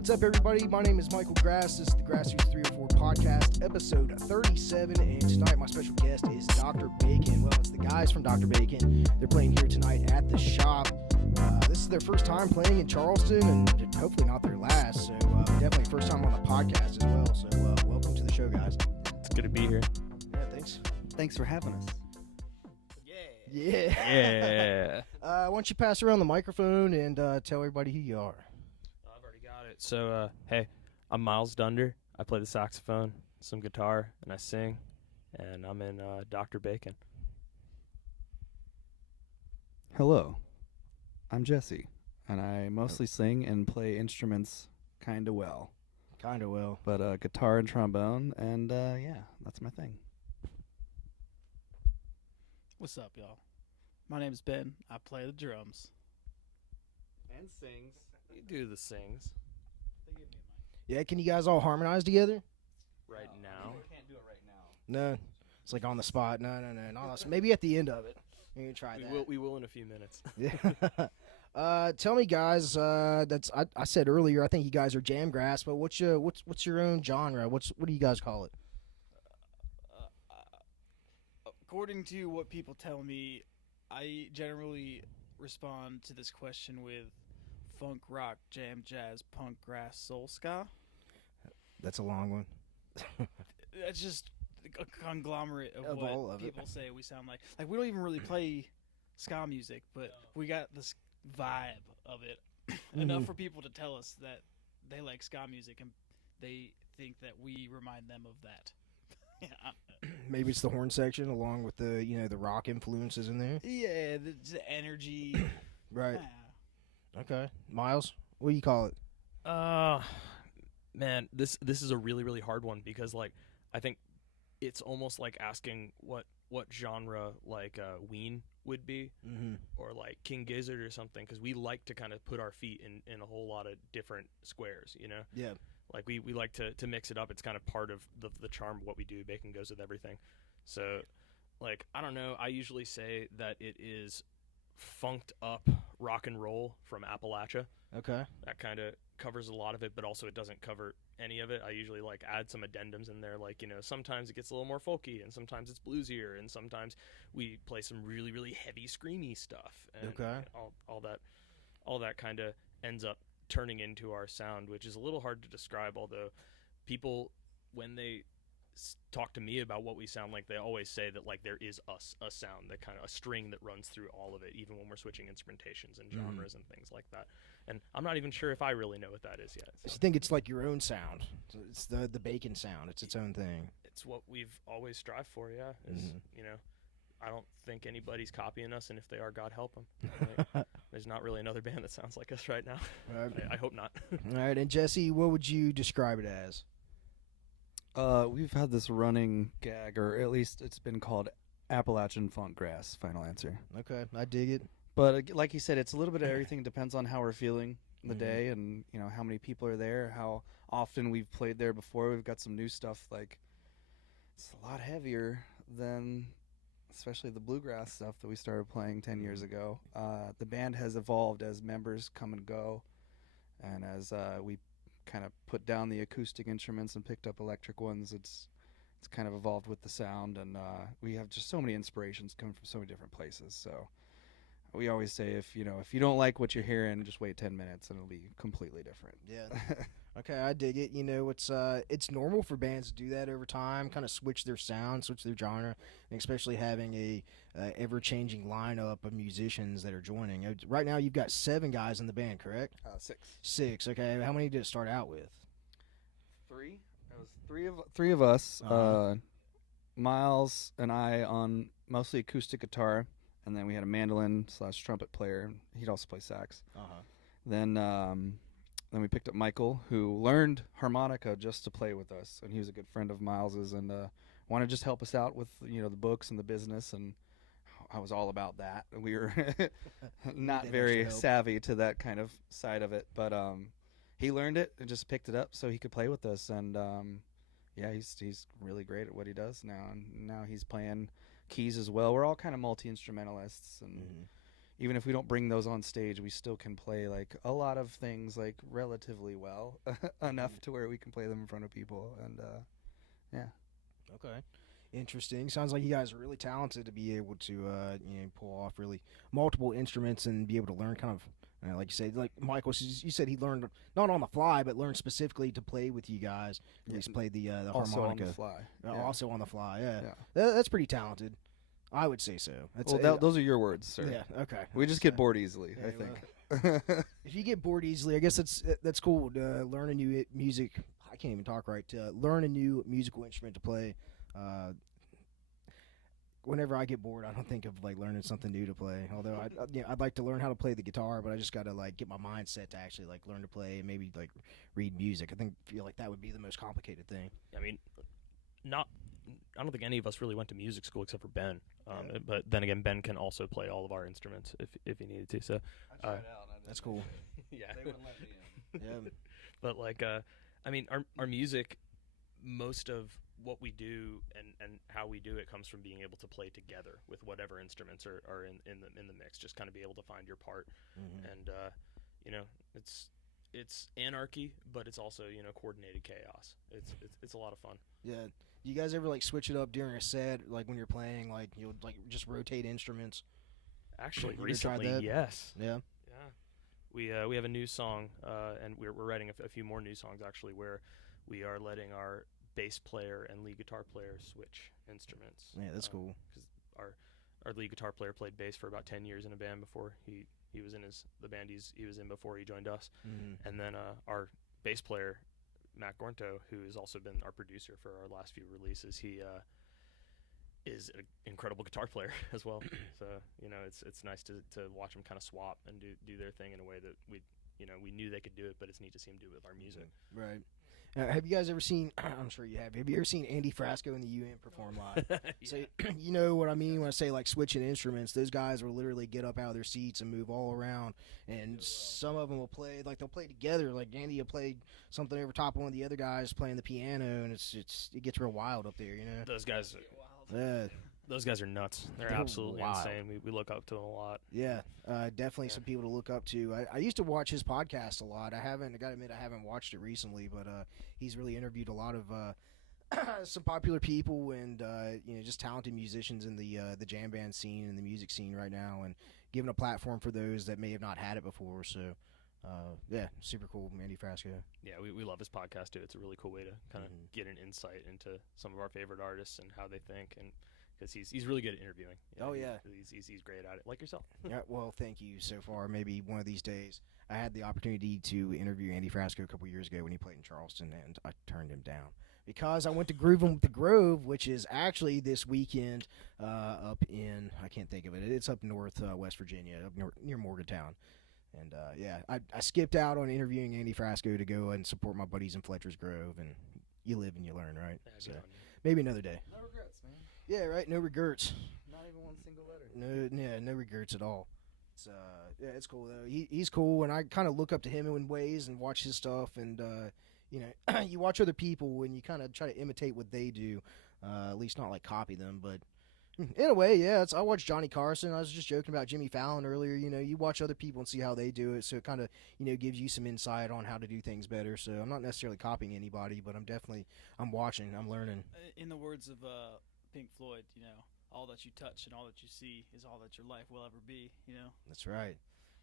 what's up, everybody? My name is Michael Grass. This is the Grassroots 304 podcast, episode 37. And tonight, my special guest is Dr. Bacon. Well, it's the guys from Dr. Bacon. They're playing here tonight at the shop. This is their first time playing in Charleston, and hopefully not their last. So, definitely first time on the podcast as well. So, welcome to the show, guys. It's good to be here. Yeah, thanks. Thanks for having us. Yeah. Why don't you pass around the microphone and tell everybody who you are? I've already got it. So, hey, I'm Myles Dunbar. I play the saxophone, some guitar, and I sing. And I'm in Dr. Bacon. Hello, I'm Jesse, and I mostly sing and play instruments kind of well. Kind of well. But guitar and trombone, and yeah, that's my thing. What's up, y'all? My name's Ben. I play the drums. And sings. You do the sings. Yeah, can you guys all harmonize together? Right now. We can't do it right now. No. It's like on the spot. No. Maybe at the end of it. You can try that. We will in a few minutes. Yeah. Tell me, guys. I said earlier. I think you guys are jam grass, but what's your own genre? What do you guys call it? According to what people tell me, I generally respond to this question with funk, rock, jam, jazz, punk, grass, soul, ska. That's a long one. That's just a conglomerate of Of all what of it. people say we sound like. Like, we don't even really play ska music, but we got this vibe of it. Enough for people to tell us that they like ska music and they think that we remind them of that. Maybe it's the horn section along with the the rock influences in there. Yeah, the energy. Right. Okay. Myles, what do you call it? Man, this is a really, really hard one because, like, I think it's almost like asking what genre, like, Ween would be, or, like, King Gizzard or something, because we like to kind of put our feet in a whole lot of different squares, you know? Yeah. Like, we like to mix it up. It's kind of part of the charm of what we do. Bacon goes with everything. So, like, I don't know. I usually say that it is funked up rock and roll from Appalachia. Okay. That kind of covers a lot of it, but also it doesn't cover any of it. I usually, like, add some addendums in there. Like, sometimes it gets a little more folky, and sometimes it's bluesier, and sometimes we play some really, really heavy, screamy stuff. And Okay. all that kind of ends up turning into our sound, which is a little hard to describe, although people, when they talk to me about what we sound like, they always say that, like, there is a sound, that kind of a string that runs through all of it, even when we're switching instrumentations and genres and things like that. And I'm not even sure if I really know what that is yet. So you think it's like your own sound? It's the Bacon sound. It's its own thing. It's what we've always strived for, yeah. I don't think anybody's copying us, and if they are, God help them. Like, there's not really another band that sounds like us right now. I hope not. All right, and Jesse, what would you describe it as? We've had this running gag, or at least it's been called Appalachian Funk Grass. Final answer. Okay, I dig it. But like you said, it's a little bit of everything. It depends on how we're feeling the day, and how many people are there, how often we've played there before. We've got some new stuff. Like, it's a lot heavier than, especially the bluegrass stuff that we started playing 10 years ago. The band has evolved as members come and go, and as we kind of put down the acoustic instruments and picked up electric ones, it's kind of evolved with the sound, and we have just so many inspirations coming from so many different places. So we always say, if you don't like what you're hearing, just wait 10 minutes and it'll be completely different. Yeah. Okay, I dig it. It's normal for bands to do that over time, kind of switch their sound, switch their genre, and especially having a ever-changing lineup of musicians that are joining. Right now, you've got 7 guys in the band, correct? 6. 6. Okay, how many did it start out with? 3. It was three of us. Myles and I on mostly acoustic guitar, and then we had a mandolin / trumpet player. He'd also play sax. Then we picked up Michael, who learned harmonica just to play with us, and he was a good friend of Miles's, and wanted to just help us out with the books and the business, and I was all about that. We were not very savvy to that kind of side of it, but he learned it and just picked it up so he could play with us, and he's really great at what he does now, and now he's playing keys as well. We're all kind of multi-instrumentalists, and even if we don't bring those on stage, we still can play like a lot of things like relatively well enough to where we can play them in front of people. And yeah. Okay. Interesting. Sounds like you guys are really talented to be able to pull off really multiple instruments and be able to learn kind of like you said, like Michael, you said he learned not on the fly, but learned specifically to play with you guys. At least played the also harmonica. on the fly. Also on the fly. Yeah. That's pretty talented. I would say so. Those are your words, sir. Yeah. Okay. We just get bored easily, I think. If you get bored easily, I guess that's cool. To learn a new music. I can't even talk right. To learn a new musical instrument to play. Whenever I get bored, I don't think of like learning something new to play. Although I'd like to learn how to play the guitar, but I just got to like get my mind set to actually like learn to play and maybe like read music. Feel like that would be the most complicated thing. I mean, I don't think any of us really went to music school except for Ben. But then again, Ben can also play all of our instruments if he needed to. So I tried out. That's cool. Yeah, they wouldn't let me in. Yeah. But like, I mean, our music, most of what we do and how we do it comes from being able to play together with whatever instruments are in the mix. Just kind of be able to find your part, and it's anarchy, but it's also coordinated chaos. It's a lot of fun. Yeah. Do you guys ever like switch it up during a set, like when you're playing, like you'll like just rotate instruments? Actually, You ever tried recently, that? yes. Yeah. Yeah. We have a new song, and we're writing a few more new songs actually, where we are letting our bass player and lead guitar player switch instruments. Yeah, that's cool. Because our lead guitar player played bass for about 10 years in a band before he was in the band he was in before he joined us, and then our bass player Matt Gornto, who has also been our producer for our last few releases, he is an incredible guitar player as well. So it's nice to watch them kind of swap and do their thing in a way that we knew they could do it, but it's neat to see them do it with our music. Right. Have you guys ever seen? I'm sure you have. Have you ever seen Andy Frasco in the UN perform live? Yeah. So you know what I mean when I say like switching instruments. Those guys will literally get up out of their seats and move all around. And some of them will play like they'll play together. Like Andy will play something over top of one of the other guys playing the piano, and it gets real wild up there. Those guys. Yeah. Those guys are nuts. They're absolutely wild. insane. We look up to them a lot. Yeah, definitely some people to look up to. I used to watch his podcast a lot. I got to admit, I haven't watched it recently, but he's really interviewed a lot of some popular people and just talented musicians in the jam band scene and the music scene right now, and giving a platform for those that may have not had it before. So, yeah, super cool, Andy Frasco. Yeah, we love his podcast too. It's a really cool way to kind of get an insight into some of our favorite artists and how they think, and because he's really good at interviewing. He's great at it, like yourself. Yeah, well, thank you so far. Maybe one of these days. I had the opportunity to interview Andy Frasco a couple years ago when he played in Charleston, and I turned him down because I went to Groove 'em with the Grove, which is actually this weekend up in, I can't think of it. It's up north, West Virginia, up near Morgantown. And, I skipped out on interviewing Andy Frasco to go and support my buddies in Fletcher's Grove, and you live and you learn, right? Yeah, So maybe another day. No regrets, man. Yeah, right. No regrets. Not even one single letter. No regrets at all. It's it's cool though. He's cool, and I kind of look up to him in ways and watch his stuff, and you watch other people and you kind of try to imitate what they do, at least not like copy them, but in a way, yeah. I watch Johnny Carson. I was just joking about Jimmy Fallon earlier. You watch other people and see how they do it, so it kind of gives you some insight on how to do things better. So I'm not necessarily copying anybody, but I'm watching, I'm learning. In the words of Pink Floyd, all that you touch and all that you see is all that your life will ever be. That's right,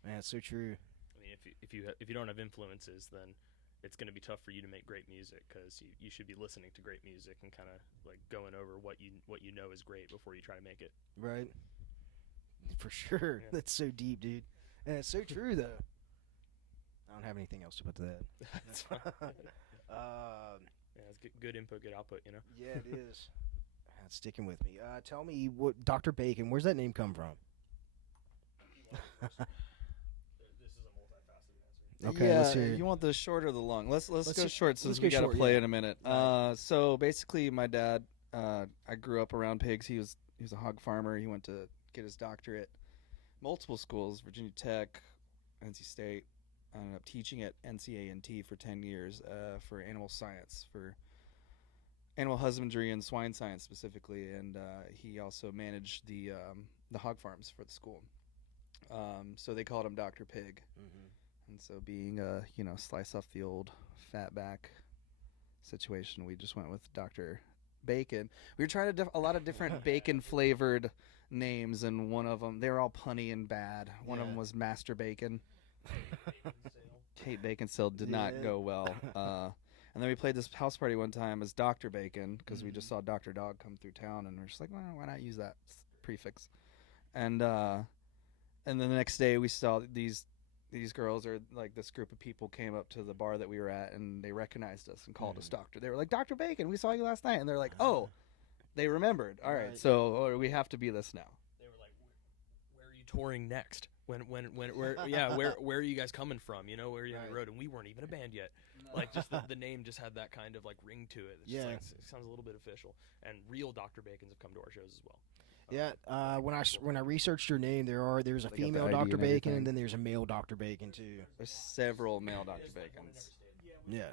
man. It's so true. I mean, if you don't have influences, then it's going to be tough for you to make great music, because you should be listening to great music and kind of like going over what you know is great before you try to make it. Right. For sure. Yeah. That's so deep, dude. And it's so true, though. I don't have anything else to put to that. That's fine. Yeah, it's good input, good output. Yeah, it is. It's sticking with me. Tell me, what Dr. Bacon? Where's that name come from? This is a multifaceted answer. Okay, yeah, let's hear it. you want the short or the long? Let's go hear- short since let's we go got to short, play yeah. in a minute. Right. So basically, my dad, I grew up around pigs. He was a hog farmer. He went to get his doctorate, multiple schools, Virginia Tech, NC State. I ended up teaching at NCA&T for 10 years for animal science, for animal husbandry and swine science specifically, and he also managed the hog farms for the school. So they called him Dr. Pig. Mm-hmm. And so being a, slice off the old fatback situation, we just went with Dr. Bacon. We were trying a lot of different bacon-flavored names, and one of them, they were all punny and bad. One of them was Master Bacon. Kate Beckinsale did not go well. And then we played this house party one time as Dr. Bacon because we just saw Dr. Dog come through town, and we're just like, well, why not use that prefix? And then the next day we saw these girls, or like this group of people, came up to the bar that we were at, and they recognized us and called us Doctor. They were like, Dr. Bacon, we saw you last night. And they're like, oh, they remembered. All right, so we have to be this now. They were like, where are you touring next? Where are you guys coming from? Where are you on the road? And we weren't even a band yet. Like, just the name just had that kind of like ring to it. It's just like, it sounds a little bit official. And real Dr. Bacons have come to our shows as well. Yeah, when I researched your name, there's a female Dr. Bacon, and then there's a male Dr. Bacon too. There's several male Dr. Bacons. Yeah.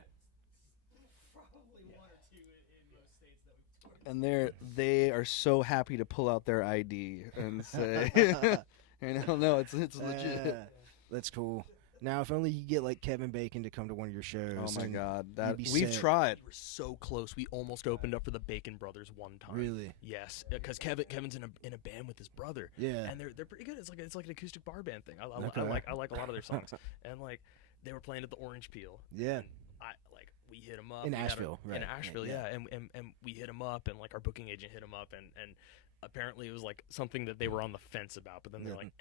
Probably one or two in most states that we've toured. And they are so happy to pull out their ID and say, no, it's legit. That's cool. Now, if only you get like Kevin Bacon to come to one of your shows. Oh my God, we've tried. We were so close. We almost opened up for the Bacon Brothers one time. Really? Yes, because Kevin's in a band with his brother. Yeah. And they're pretty good. It's like an acoustic bar band thing. I like a lot of their songs. And like they were playing at the Orange Peel. Yeah. And we hit them up in Asheville. In Asheville, yeah. And we hit them up, and like our booking agent hit them up, and apparently it was like something that they were on the fence about, but then they're like,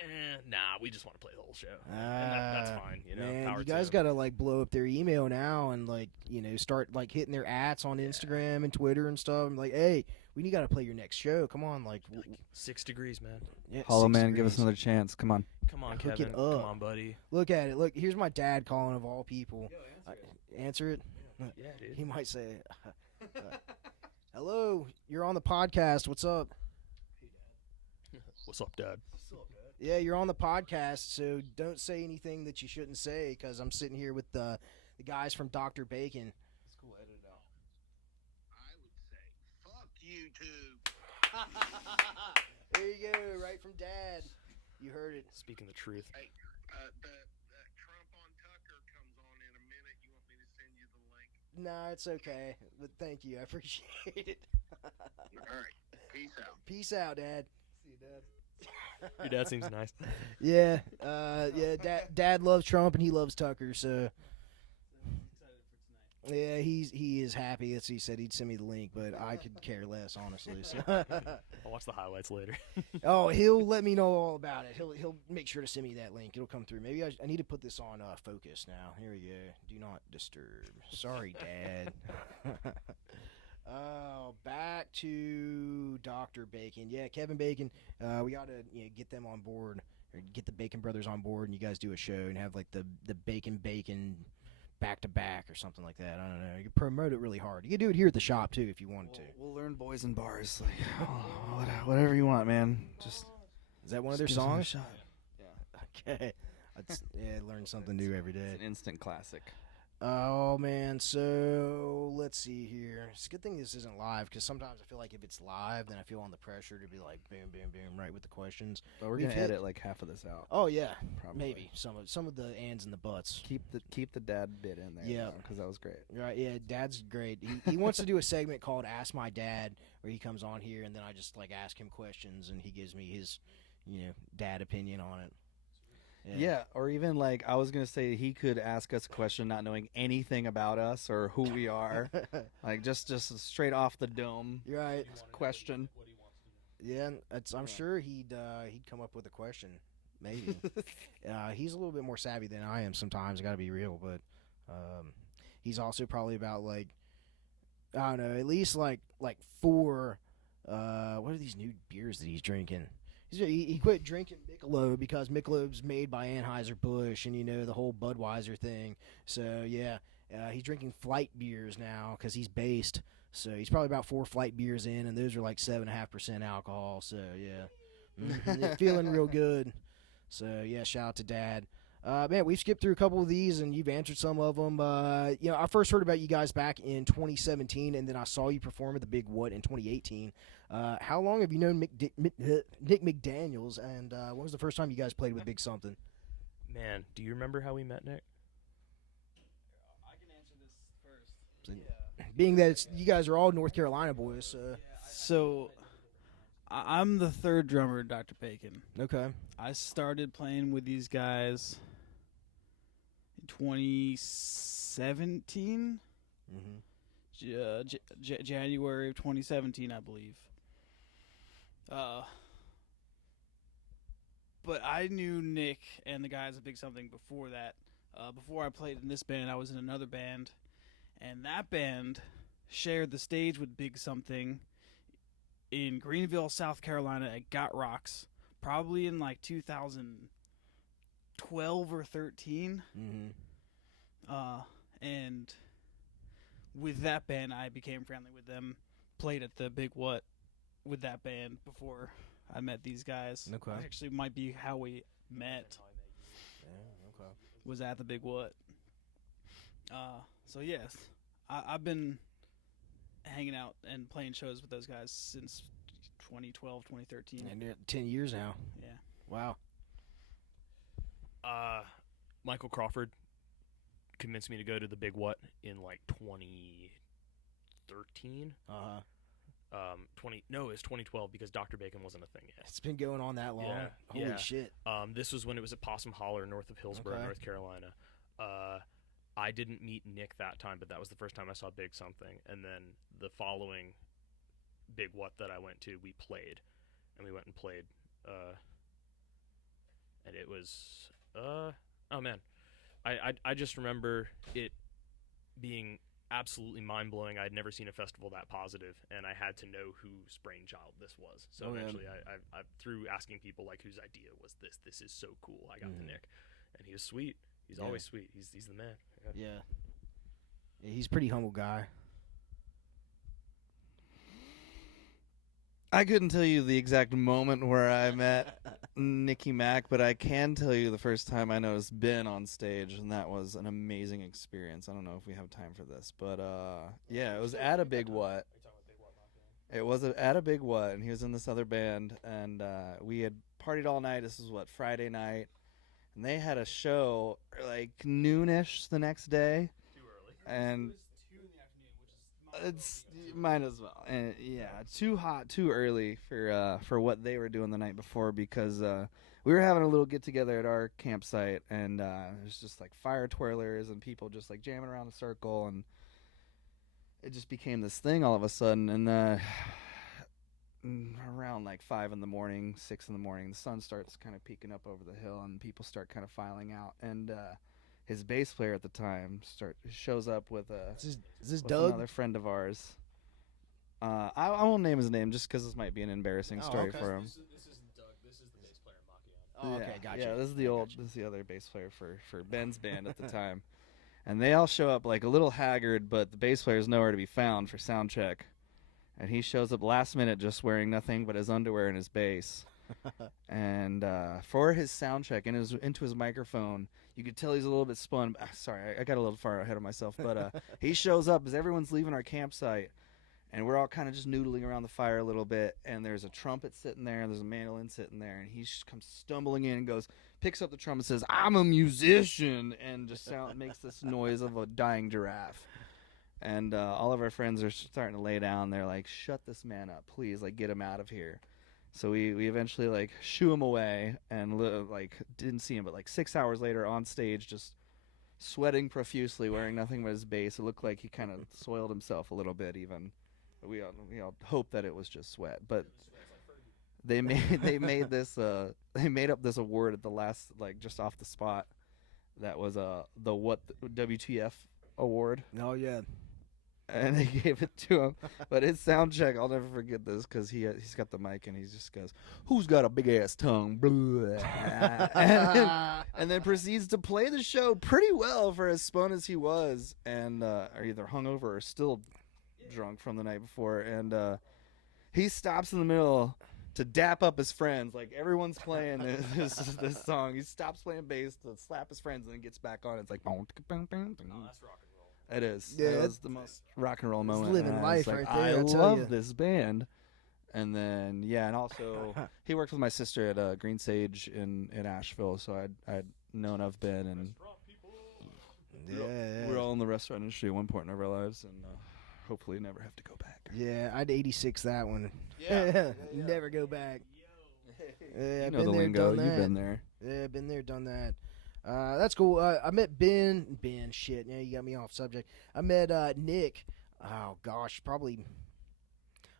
nah, we just want to play the whole show. And that's fine, Man, power you guys to 'em. gotta like blow up their email now and like start like hitting their ats on Instagram and Twitter and stuff. And like, hey, we gotta play your next show. Come on, like 6 degrees, man. Yeah, Hollow 6 Man, degrees. give us another chance. Come on. Come on, Hook Kevin. it up. Come on, buddy. Look at it. Look, here's my dad calling of all people. Answer it. Yeah, dude. He might say, "Hello, you're on the podcast. What's up?" What's up, Dad? Yeah, you're on the podcast, so don't say anything that you shouldn't say because I'm sitting here with the guys from Dr. Bacon. It's cool, edit it out. I would say, fuck you two. There you go, right from Dad. You heard it. Speaking the truth. Hey, the Trump on Tucker comes on in a minute. You want me to send you the link? Nah, it's okay, but thank you. I appreciate it. All right. Peace out. Peace out, Dad. See you, Dad. Your dad seems nice. Yeah, Dad loves Trump and he loves Tucker, so yeah, he is happy. He said he'd send me the link, but I could care less, honestly. So. I'll watch the highlights later. Oh, he'll let me know all about it. He'll make sure to send me that link. It'll come through. Maybe I need to put this on focus now. Here we go. Do not disturb. Sorry, Dad. Oh, back to Dr. Bacon. Yeah, Kevin Bacon. We got to get them on board, or get the Bacon Brothers on board, and you guys do a show and have like the Bacon back to back or something like that. I don't know. You can promote it really hard. You can do it here at the shop too if you wanted to. We'll learn boys and bars, like whatever you want, man. Just Is that one of their give us another songs? shot. Yeah, Okay. Learn something new every day. it's an instant classic. Oh, man. So, let's see here. It's a good thing this isn't live, because sometimes I feel like if it's live, then I feel on the pressure to be like, boom, boom, boom, right with the questions. But we're We've gonna hit- edit like half of this out. Oh, yeah. Probably. Maybe. Some of the ands and the buts. Keep the dad bit in there. Yeah. because that was great. Right, yeah, Dad's great. He wants to do a segment called Ask My Dad, where he comes on here, and then I just, like, ask him questions, and he gives me his, dad opinion on it. Yeah, or even like I was gonna say he could ask us a question not knowing anything about us or who we are, like just straight off the dome You're right. question. Yeah, I'm sure he'd come up with a question, maybe. He's a little bit more savvy than I am sometimes. I got to be real, but he's also probably about like I don't know, at least like 4. What are these new beers that he's drinking? He quit drinking Michelob because Michelob's made by Anheuser-Busch and, the whole Budweiser thing. So, yeah, he's drinking flight beers now because he's based. So he's probably about 4 flight beers in, and those are like 7.5% alcohol. So, yeah, feeling real good. So, yeah, shout out to Dad. Man, we've skipped through a couple of these, and you've answered some of them. I first heard about you guys back in 2017, and then I saw you perform at the Big What in 2018. How long have you known Nick McDaniels, and when was the first time you guys played with Big Something? Man, do you remember how we met, Nick? I can answer this first. Being that you guys are all North Carolina boys. So, I'm the third drummer, Dr. Bacon. Okay. I started playing with these guys in 2017, January of 2017, I believe. But I knew Nick and the guys at Big Something before that. Before I played in this band, I was in another band, and that band shared the stage with Big Something in Greenville, South Carolina at Got Rocks, probably in like 2012 or 13. And with that band, I became friendly with them, played at the Big What with that band before I met these guys. Okay. Actually, might be how we met. Was at the Big What. So yes, I've been hanging out and playing shows with those guys since 2012, 2013. And 10 years now. Yeah. Wow. Michael Crawford convinced me to go to the Big What in like 2013. It was 2012 because Dr. Bacon wasn't a thing yet. It's been going on that long. Yeah, Holy yeah. shit. This was when it was at Possum Holler, north of Hillsborough, Okay. North Carolina. I didn't meet Nick that time, but that was the first time I saw Big Something. And then the following Big What that I went to, we played. And we went and played. And it was... oh, man. I just remember it being absolutely mind-blowing. I'd never seen a festival that positive, and I had to know whose brainchild this was. So eventually, I through asking people, like, whose idea was this? This is so cool. I got to Nick. And he was sweet. He's always sweet. He's the man. Yeah. He's a pretty humble guy. I couldn't tell you the exact moment where I met Nicky Mac, but I can tell you the first time I noticed Ben on stage, and that was an amazing experience. I don't know if we have time for this, but yeah, it was at a Big What. It was at a Big What, and he was in this other band, and we had partied all night. This was, Friday night, and they had a show like noonish the next day. Too early. And It was 2 in the afternoon, which is it's might as well, and yeah, too hot, too early for what they were doing the night before, because we were having a little get together at our campsite, and there's just like fire twirlers and people just like jamming around a circle, and it just became this thing all of a sudden. And around like 5 in the morning, 6 in the morning, the sun starts kind of peeking up over the hill, and people start kind of filing out, and his bass player at the time shows up with Is this with Doug? another friend of ours. I won't name his name just because this might be an embarrassing story okay. for him. This is Doug. This is the bass player, Makian. Oh, okay, yeah, gotcha. Yeah, this is the other bass player for Ben's band at the time. And they all show up like a little haggard, but the bass player is nowhere to be found for sound check. And he shows up last minute just wearing nothing but his underwear and his bass. And for his sound check into his microphone, you could tell he's a little bit spun. Sorry, I got a little far ahead of myself. But he shows up as everyone's leaving our campsite, and we're all kind of just noodling around the fire a little bit. And there's a trumpet sitting there, and there's a mandolin sitting there, and he just comes stumbling in and picks up the trumpet, says, "I'm a musician," and just makes this noise of a dying giraffe. And all of our friends are starting to lay down. They're like, "Shut this man up, please! Like, get him out of here." So we eventually like shoo him away, and like didn't see him. But like 6 hours later, on stage, just sweating profusely, wearing nothing but his bass. It looked like he kind of soiled himself a little bit. Even we all hope that it was just sweat. But they made up this award at the last, like just off the spot. That was the WTF award. Oh, yeah. And they gave it to him. But his sound check, I'll never forget this, because he's got the mic and he just goes, "Who's got a big ass tongue?" and then proceeds to play the show pretty well for as spun as he was, and or either hungover or still drunk from the night before. And he stops in the middle to dap up his friends. Like everyone's playing this song. He stops playing bass to slap his friends and then gets back on. It's like, Oh, that's rock and roll. it is. Yeah, It was the most rock and roll moment. living and I was life like, right there, I I tell love ya. this band. And then and also he worked with my sister at Green Sage in Asheville, so I'd known of Ben, and Yeah. we're all in the restaurant industry at one point in our lives, and hopefully never have to go back. Yeah, I'd 86 that one. Yeah. Never go back. Yeah, You I've know been the there, lingo. done You've that. been there. Yeah, been there, done that. That's cool. I met Ben. Shit. Yeah, you got me off subject. I met Nick. Oh gosh, probably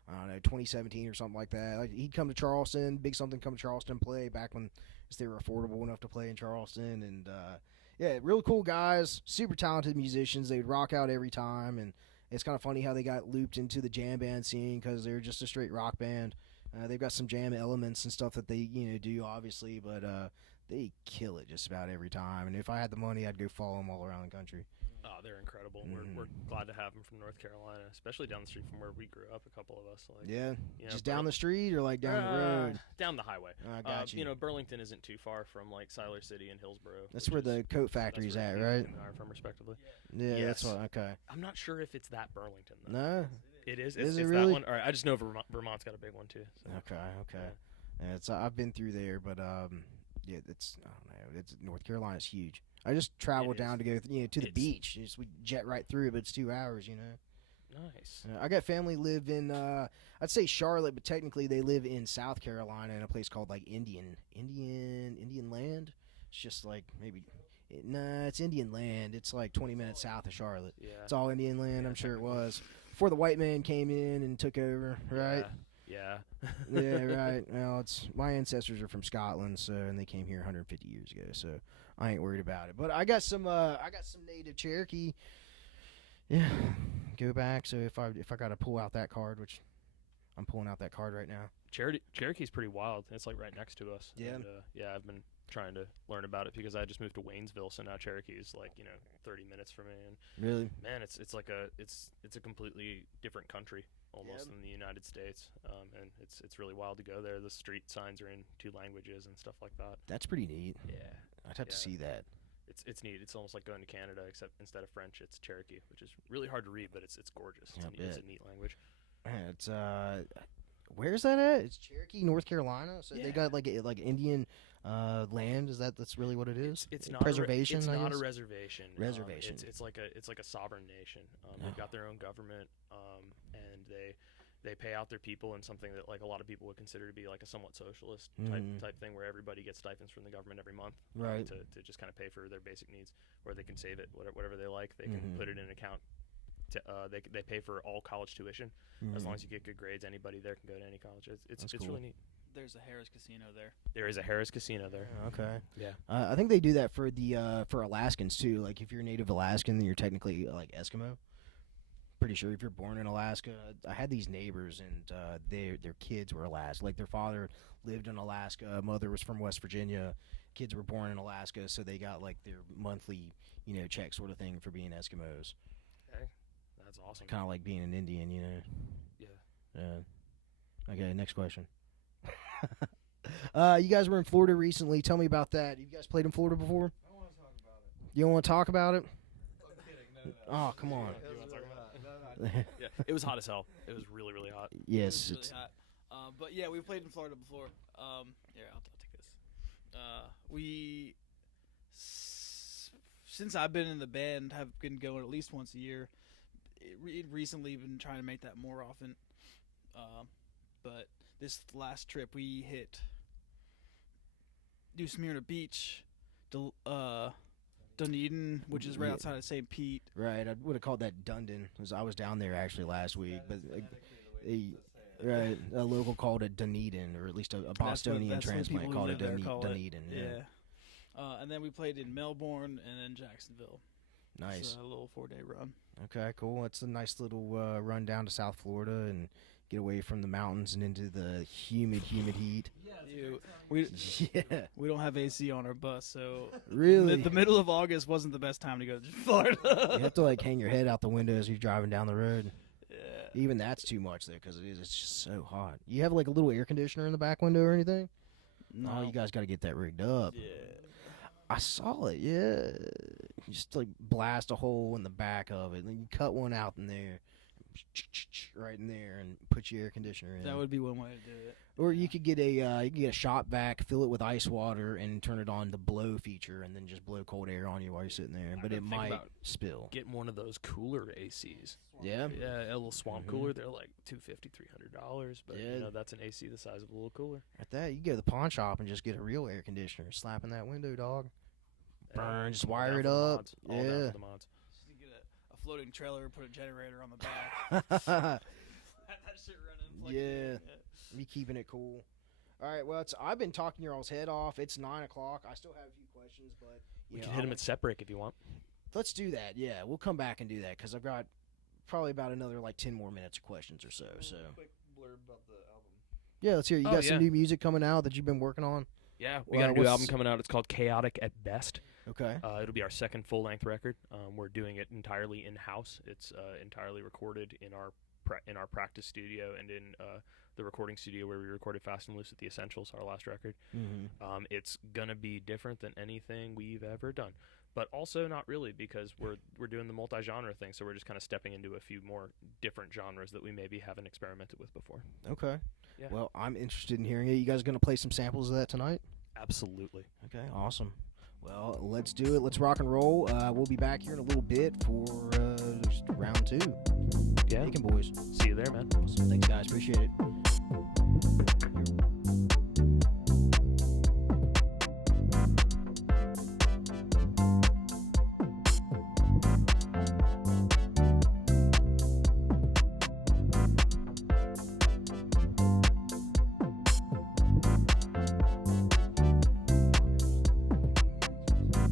I don't know, 2017 or something like that. Like he'd come to Charleston, Big Something come to Charleston play back when they were affordable enough to play in Charleston, and yeah, really cool guys, super talented musicians. They'd rock out every time, and it's kind of funny how they got looped into the jam band scene because they're just a straight rock band. They've got some jam elements and stuff that they do obviously, but they kill it just about every time. And if I had the money, I'd go follow them all around the country. Oh, they're incredible. We're glad to have them from North Carolina, especially down the street from where we grew up. A couple of us, like Yeah, you know, just down the street or like down the road. down the highway. I got you. You know, Burlington isn't too far from like Siler City and Hillsboro. That's which where is- the coat that's factory's where at, we right? are from, respectively. Yeah, that's Yes. what. Okay. I'm not sure if it's that Burlington though. No. It is. Is It's, it it's really? that one. All right. I just know Vermont's got a big one too. So. Okay. Yeah, it's I've been through there, but yeah, it's I don't know. It's North Carolina's huge. I just traveled It down is. to go to the It's- beach. We jet right through it, but it's 2 hours. Nice. I got family live in I'd say Charlotte, but technically they live in South Carolina in a place called like Indian Land. It's just like maybe it's Indian Land. It's like 20 minutes south of Charlotte. Yeah. It's all Indian land. Yeah, I'm sure it technically. was before the white man came in and took over, right? Yeah. Yeah, right. Well, it's my ancestors are from Scotland, so and they came here 150 years ago, so I ain't worried about it. But I got some native Cherokee. Yeah, go back. So if I got to pull out that card, which I'm pulling out that card right now. Cherokee's pretty wild. It's like right next to us. Yeah. And, yeah, I've been trying to learn about it because I just moved to Waynesville, so now Cherokee is like 30 minutes from me, and Really? man, it's like it's a completely different country almost than the United States, and it's really wild to go there. The street signs are in 2 languages and stuff like that. That's pretty neat. Yeah, I'd have to Yeah. see that. it's neat. It's almost like going to Canada, except instead of French, it's Cherokee, which is really hard to read, but it's gorgeous. Yeah, I It's a bet. neat language. Man, it's where's that at? It's Cherokee, North Carolina. So they Yeah. got like Indian land. That's really what it is? It's not preservation. It's I not guess? a reservation. Reservation. It's like a sovereign nation. They've got their own government, and they pay out their people in something that like a lot of people would consider to be like a somewhat socialist type thing, where everybody gets stipends from the government every month, Right. to just kind of pay for their basic needs, or they can save it whatever they like. They can put it in an account. They pay for all college tuition as long as you get good grades. Anybody there can go to any college. It's cool. really neat. There's a Harris Casino there. There is a Harris Casino there. Okay. Yeah. I think they do that for the for Alaskans too. Like if you're native Alaskan, then you're technically like Eskimo. Pretty sure if you're born in Alaska, I had these neighbors and their kids were Alaska. Like their father lived in Alaska, mother was from West Virginia. Kids were born in Alaska, so they got like their monthly check sort of thing for being Eskimos. Okay. That's awesome. Kind of like being an Indian, Yeah. Yeah. Okay, next question. You guys were in Florida recently. Tell me about that. You guys played in Florida before? I don't want to talk about it. You don't want to talk about it? I'm kidding. No. Oh, come on. You wanna talk about it? Yeah. It was hot as hell. It was really, really hot. Yes, It was it's really hot. But yeah, we played in Florida before. Here, I'll take this. Since I've been in the band, have been going at least once a year. Recently, been trying to make that more often. But this last trip, we hit New Smyrna Beach, Dunedin, which is right Yeah. outside of St. Pete. right. I would have called that Dundon, because I was down there actually last week. But right, a local called it Dunedin, or at least a Bostonian that's what transplant people who called it live there call it. Dunedin. Yeah. And then we played in Melbourne and then Jacksonville. Nice. It's a little 4-day run. Okay, cool. It's a nice little run down to South Florida and get away from the mountains and into the humid heat. We Yeah, we don't have AC on our bus, so really. the middle of August wasn't the best time to go to Florida. You have to like hang your head out the window as you're driving down the road. Yeah. Even that's too much there because it's just so hot. You have like a little air conditioner in the back window or anything? No. Oh, you guys got to get that rigged up. Yeah. I saw it, yeah. You just like blast a hole in the back of it, and then you cut one out in there, right in there, and put your air conditioner in. That would be one way to do it. Or you could get a shop vac, fill it with ice water, and turn it on the blow feature, and then just blow cold air on you while you're sitting there. But it think might about spill. Getting one of those cooler ACs. Yeah. Yeah, a little swamp Mhm. cooler. They're like $250, $300, but Yeah. you know that's an AC the size of a little cooler. At that, you go to the pawn shop and just get a real air conditioner, slap in that window, dog. Burn, just all wire down it for the up. mods. All down Yeah. for the mods. Just to get a floating trailer, put a generator on the back. Have that shit running. plug it in. Be keeping it cool. All right, well, I've been talking your all's head off. It's 9 o'clock. I still have a few questions, but We you can know, hit them at set break if you want. let's do that. Yeah, we'll come back and do that because I've got probably about another like 10 more minutes of questions or so. So Quick blurb about the album. yeah, let's hear. You Oh, got some yeah. new music coming out that you've been working on. Yeah, we Well, got a new what's- album coming out. It's called Chaotic at Best. Okay. It'll be our second full-length record. We're doing it entirely in-house. It's entirely recorded in our practice studio and in the recording studio where we recorded Fast and Loose at the Essentials, our last record. Mm-hmm. It's gonna be different than anything we've ever done, but also not really because we're doing the multi-genre thing. So we're just kind of stepping into a few more different genres that we maybe haven't experimented with before. Okay. Yeah. Well, I'm interested in hearing it. You guys going to play some samples of that tonight? Absolutely. Okay. Awesome. Well, let's do it. Let's rock and roll. We'll be back here in a little bit for just round 2. Yeah. Bacon boys. See you there, man. Awesome. Thanks, guys. Appreciate it.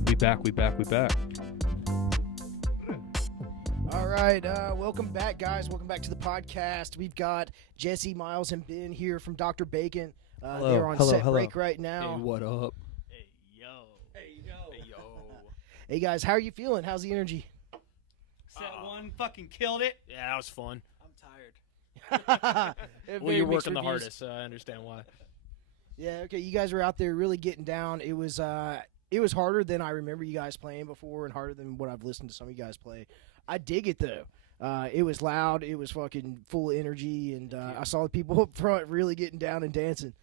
We back. All right. Welcome back, guys. Welcome back to the podcast. We've got Jesse, Myles, and Ben here from Dr. Bacon. They're on set break right now. what up? Hey, yo. Hey, yo. Hey, guys. How are you feeling? How's the energy? Set one fucking killed it. Yeah, that was fun. I'm tired. Well, you're working the hardest, so I understand why. Yeah, okay. You guys were out there really getting down. It was harder than I remember you guys playing before and harder than what I've listened to some of you guys play. I dig it, though. It was loud. It was fucking full of energy, and I saw the people up front really getting down and dancing,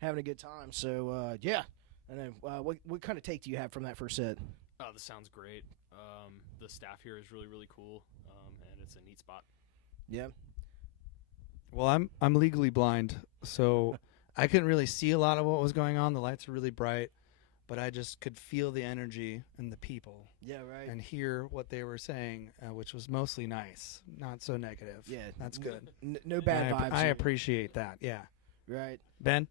having a good time. So, yeah. And then what kind of take do you have from that first set? Oh, this sounds great. The staff here is really, really cool, and it's a neat spot. Yeah. Well, I'm legally blind, so I couldn't really see a lot of what was going on. The lights were really bright, but I just could feel the energy and the people Yeah, right. and hear what they were saying, which was mostly nice, not so negative. Yeah. That's good. No bad vibes. I here. appreciate that. Yeah, Right. Ben.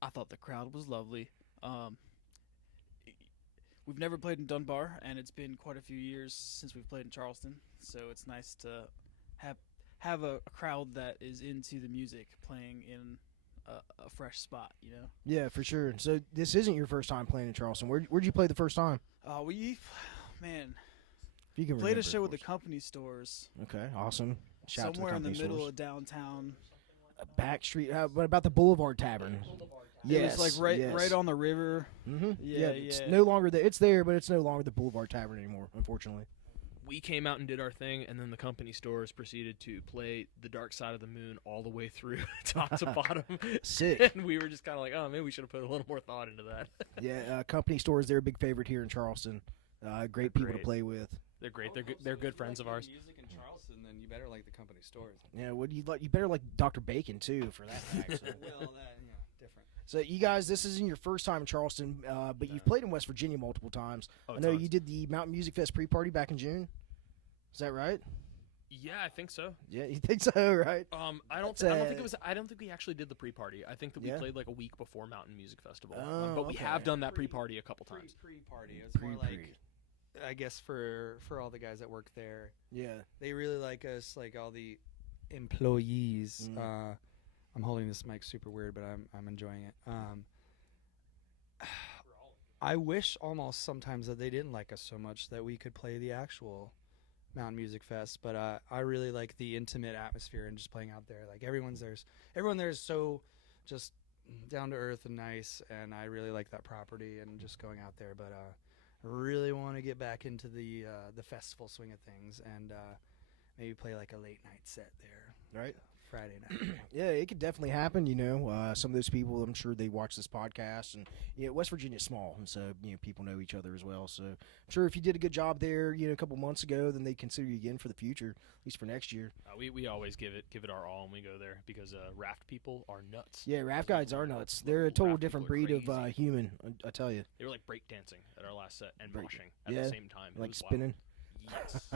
I thought the crowd was lovely. We've never played in Dunbar, and it's been quite a few years since we've played in Charleston. So it's nice to have a crowd that is into the music playing in a fresh spot, you know. Yeah, for sure. So this isn't your first time playing in Charleston. Where'd you play the first time? We If you can played a remember, show of with the course. company stores Okay, awesome. Shout out to somewhere in the company middle stores. of downtown. Back street. What about the Boulevard Tavern? Yes, It was like right on the river. Mm-hmm. Yeah, It's yeah. no longer it's there, but it's no longer the Boulevard Tavern anymore, unfortunately. We came out and did our thing, and then the company stores proceeded to play The Dark Side of the Moon all the way through, top to bottom. Sick. And we were just kind of like, oh, maybe we should have put a little more thought into that. Yeah, company stores. They're a big favorite here in Charleston. Great people to Great. play with. They're great. They're good friends of ours. Music in Charleston, then you better like the company stores. Yeah, what do you like? You better like Dr. Bacon too, for that fact. So. Well, different. So you guys, this isn't your first time in Charleston, but you've played in West Virginia multiple times. Oh, I know tons. you did the Mountain Music Fest pre-party back in June. Is that right? Yeah, I think so. Yeah, you think so, right? I don't think we actually did the pre-party. I think that we Yeah? played like a week before Mountain Music Festival. Oh, but we okay. have done that pre-party a couple times. Pre-party. It was more Pre-pre. like, I guess for all the guys that work there, Yeah. they really like us, like all the employees. Mm. I'm holding this mic super weird, but I'm enjoying it. I wish almost sometimes that they didn't like us so much that we could play the actual Mountain Music Fest, but I really like the intimate atmosphere and just playing out there. Like everyone there is so just down to earth and nice, and I really like that property and just going out there. But I really want to get back into the festival swing of things and maybe play like a late night set there, Right. Friday night. Yeah, it could definitely happen. Some of those people, I'm sure they watch this podcast, and West Virginia's small, and so people know each other as well. So I'm sure if you did a good job there, a couple months ago, then they consider you again for the future, at least for next year. We always give it our all when we go there because raft people are nuts. Yeah, raft guides are nuts. They're a total Raft different people are breed of crazy. human. I tell you, They were like breakdancing at our last set and Break- moshing at yeah, the same time. It like was spinning. wild. Yes.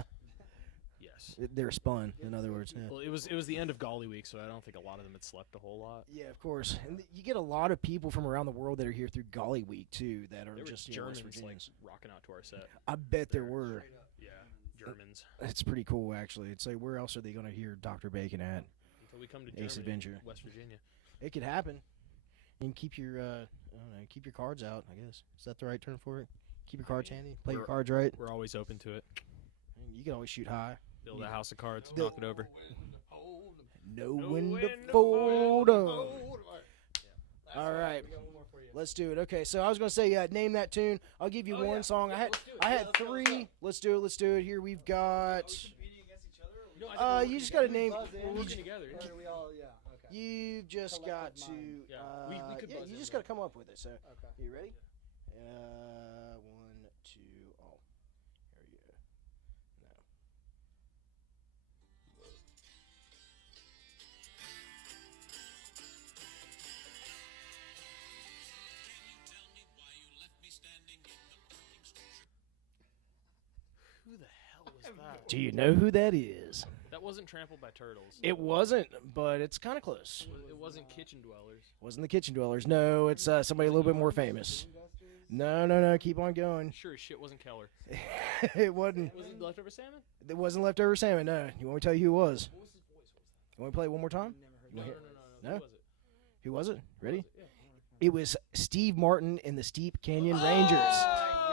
Yes. They're spun. In other words. Yeah. Well, it was the end of Golly Week, so I don't think a lot of them had slept a whole lot. Yeah, of course. And you get a lot of people from around the world that are here through Golly Week too, that are There were just Germans West like Virginians. rocking out to our set. I bet there were. Yeah, Germans. It's pretty cool, actually. It's like, where else are they going to hear Dr. Bacon at? Until we come to Ace Germany, Adventure. West Virginia. It could happen. And keep your, keep your cards out. I guess is that the right term for it? Keep your cards handy. Play your we're- cards right. We're always open to it. And you can always shoot high. Build a house of cards, The- knock it over. Know Know when to when to fold 'em. fold 'em. All right, let's do it. Okay, so I was gonna say name that tune. I'll give you one song. I had three. Let's do it. Let's do it. Here we've got. No, I think You just gotta name. we're working together. Yeah. You've just got to. Yeah, we could buzz you in, just but- got to come up with it. So, Okay. you ready? 1, 2, oh. There you go. No. Who the hell was that? Do you know who that is? That wasn't Trampled by Turtles. It wasn't, but it's kind of close. It wasn't Kitchen Dwellers. Wasn't the Kitchen Dwellers? No, it's somebody a little bit more famous. No. Keep on going. Sure as shit wasn't Keller. It wasn't. Was it Leftover Salmon? It wasn't Leftover Salmon. No. You want me to tell you who it was? What was his voice? What was that? You want me to play it one more time? No. No? Who was it? Who was it? Ready? Yeah. It was Steve Martin and the Steep Canyon Rangers.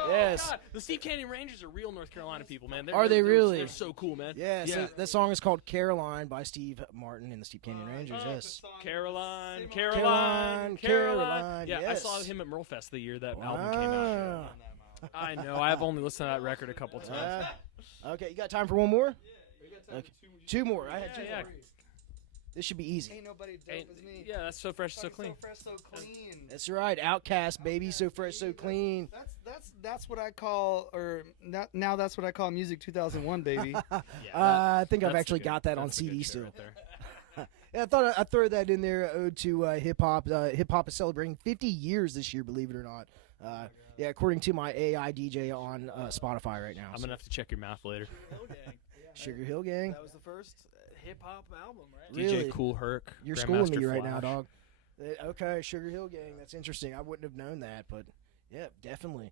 Yes. God, the Steep Canyon Rangers are real North Carolina people, man. Are they really? They're so cool, man. Yeah, so that song is called Caroline by Steve Martin and the Steep Canyon Rangers. Yes. Caroline. Caroline. Yeah, I saw Yes. him at Merlefest the year that album came out. Wow. I know. I've only listened to that record a couple times. Okay, you got time for one more? Okay. Two more. I had two Yeah. more. This should be easy. Ain't nobody dope Ain't- as me. yeah, that's so fresh, so clean. So fresh, so clean. That's right. Outcast, baby. So fresh, so clean. That's what I call, or now that's what I call music 2001, baby. Yeah, I think I've that's actually the good- got that on that's the good CD shit still. right there. Yeah, I thought I'd throw that in there. Ode to hip hop. Hip hop is celebrating 50 years this year, believe it or not. Yeah, according to my AI DJ on Spotify right now. I'm gonna have to check your math later. Sugar Hill Gang. That was the first hip hop album, right? Really? DJ Cool Herc. You're schooling me Grandmaster right now, Flash. dog. Okay, Sugar Hill Gang. That's interesting. I wouldn't have known that, but yeah, definitely.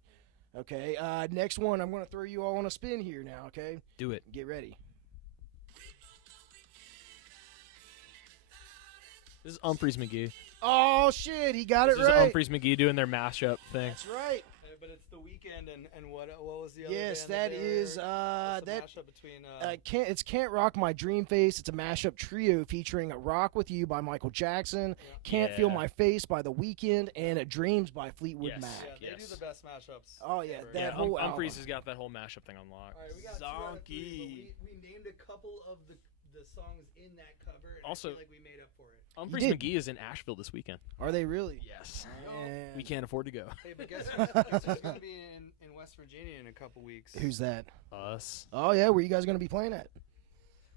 Okay, next one. I'm going to throw you all on a spin here now, okay? Do it. Get ready. This is Humphreys McGee. Oh, shit. He got This it is right. Humphreys McGee doing their mashup thing. That's right. But it's the weekend, and what was the other Yes, band that they is, were- that, What's the mashup between it's Can't Rock My Dream Face. It's a mashup trio featuring Rock With You by Michael Jackson, Can't Feel Yeah. My Face by The Weeknd, and Dreams by Fleetwood Yes. Mac. yeah, they yes. do the best mashups. Oh, yeah, ever. that Yeah, whole Humphreys album. has got that whole mashup thing on lock. All right, we got 2 out of 3, but Zonky. we named a couple of the songs in that cover, and Also- I feel like we made up for it. Humphreys did. McGee is in Asheville this weekend. Are they really? Yes. Man. We can't afford to go. Hey, but guess who's going to be in West Virginia in a couple weeks? Who's that? Us. Oh, yeah, where you guys going to be playing at?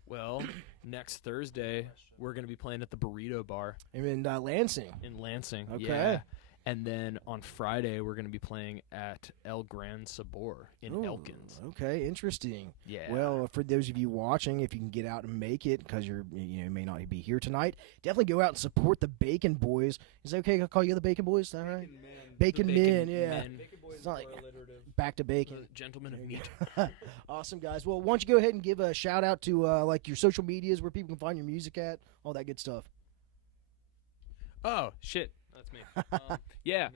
Well, next Thursday we're gonna be playing at the Burrito Bar In Lansing. in Lansing. Okay. Yeah. And then on Friday we're gonna be playing at El Gran Sabor in Ooh, Elkins. Okay, interesting. Yeah. Well, for those of you watching, if you can get out and make it, because you may not be here tonight, definitely go out and support the Bacon Boys. Is that okay? I'll call you the Bacon Boys. Is that right? Bacon Bacon Men. Men, yeah. Men, Bacon Boys It's not is like- alliterative. Back to bacon. gentlemen of meat. Awesome, guys. Well, why don't you go ahead and give a shout out to like your social medias, where people can find your music at, all that good stuff. Oh shit, that's me. Yeah.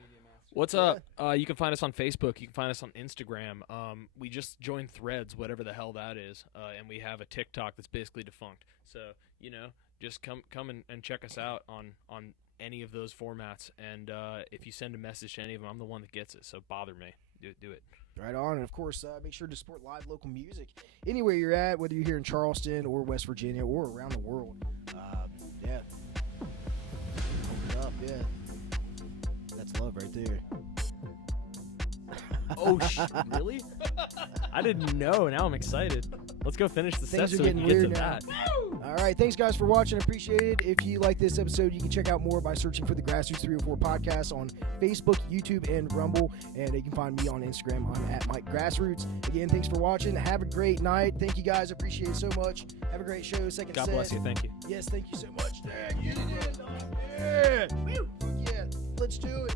What's up? You can find us on Facebook. You can find us on Instagram. We just joined Threads, whatever the hell that is, and we have a TikTok that's basically defunct. So just come and check us out on any of those formats. And if you send a message to any of them, I'm the one that gets it. So bother me. Do it. Right on. And, of course, make sure to support live local music anywhere you're at, whether you're here in Charleston or West Virginia or around the world. Yeah. Open up, yeah. That's love right there. Oh, really? I didn't know. Now I'm excited. Let's go finish the set Things are so we getting can get to weird now. that. All right. Thanks, guys, for watching. Appreciate it. If you like this episode, you can check out more by searching for the Grassroots 304 podcast on Facebook, YouTube, and Rumble. And you can find me on Instagram. I'm at Mike Grassroots. Again, thanks for watching. Have a great night. Thank you, guys. Appreciate it so much. Have a great show. Second God set. bless you. Thank you. Yes, thank you so much. Dad, get it in. Yeah. Woo. Yeah. Let's do it.